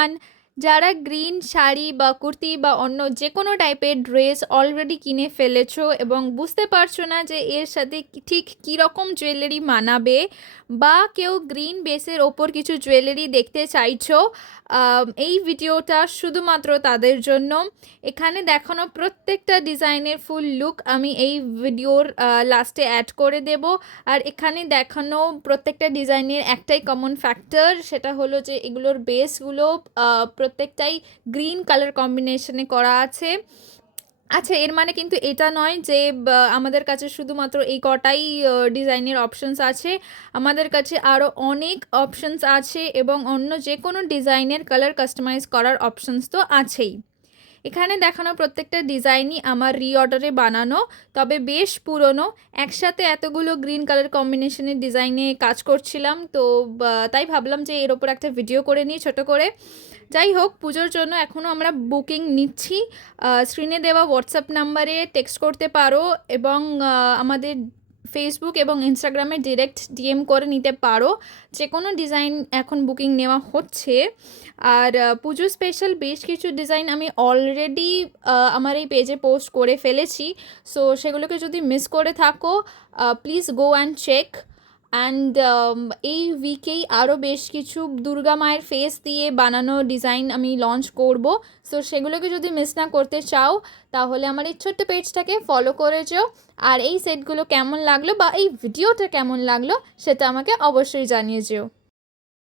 Everyone, যারা green sari বা কুর্তি বা অন্য যে কোনো টাইপের ড্রেস অলরেডি কিনে ফেলেছো এবং বুঝতে পারছো না যে এর সাথে ঠিক কীরকম জুয়েলারি মানাবে, বা কেউ গ্রিন বেসের ওপর কিছু জুয়েলারি দেখতে চাইছো, এই ভিডিওটা শুধুমাত্র তাদের জন্য। এখানে দেখানো প্রত্যেকটা ডিজাইনের ফুল লুক আমি এই ভিডিওর লাস্টে অ্যাড করে দেব। আর এখানে দেখানো প্রত্যেকটা ডিজাইনের একটাই কমন ফ্যাক্টর, সেটা হলো যে এগুলোর বেসগুলো প্রত্যেকটাই গ্রিন কালার কম্বিনেশনে করা আছে। আচ্ছা, এর মানে কিন্তু এটা নয় যে আমাদের কাছে শুধুমাত্র এই কটাই ডিজাইনের অপশনস আছে। আমাদের কাছে আরও অনেক অপশনস আছে এবং অন্য যে কোনো ডিজাইনের কালার কাস্টমাইজ করার অপশনস তো আছেই। এখানে দেখানো প্রত্যেকটা ডিজাইনই আমার রিঅর্ডারে বানানো, তবে বেশ পুরনো। একসাথে এতগুলো গ্রিন কালার কম্বিনেশনের ডিজাইনে কাজ করছিলাম, তো তাই ভাবলাম যে এর ওপর একটা ভিডিও করে নিই ছোটো করে। যাই হোক, পুজোর জন্য এখনও আমরা বুকিং নিচ্ছি। স্ক্রিনে দেওয়া হোয়াটসঅ্যাপ নাম্বারে টেক্সট করতে পারো এবং আমাদের ফেসবুক এবং ইনস্টাগ্রামে ডিরেক্ট ডিএম করে নিতে পারো। যে কোনো ডিজাইন এখন বুকিং নেওয়া হচ্ছে। আর পুজো স্পেশাল বেশ কিছু ডিজাইন আমি অলরেডি আমার এই পেজে পোস্ট করে ফেলেছি, সো সেগুলোকে যদি মিস করে থাকো please go and check. And এই উইকেই আরও বেশ কিছু দুর্গা মায়ের ফেস দিয়ে বানানো ডিজাইন আমি লঞ্চ করব, সো সেগুলোকে যদি মিস না করতে চাও তাহলে আমার এই ছোট্ট পেজটাকে ফলো করে যেও। আর এই সেটগুলো কেমন লাগলো বা এই ভিডিওটা কেমন লাগলো সেটা আমাকে অবশ্যই জানিয়ে যেও।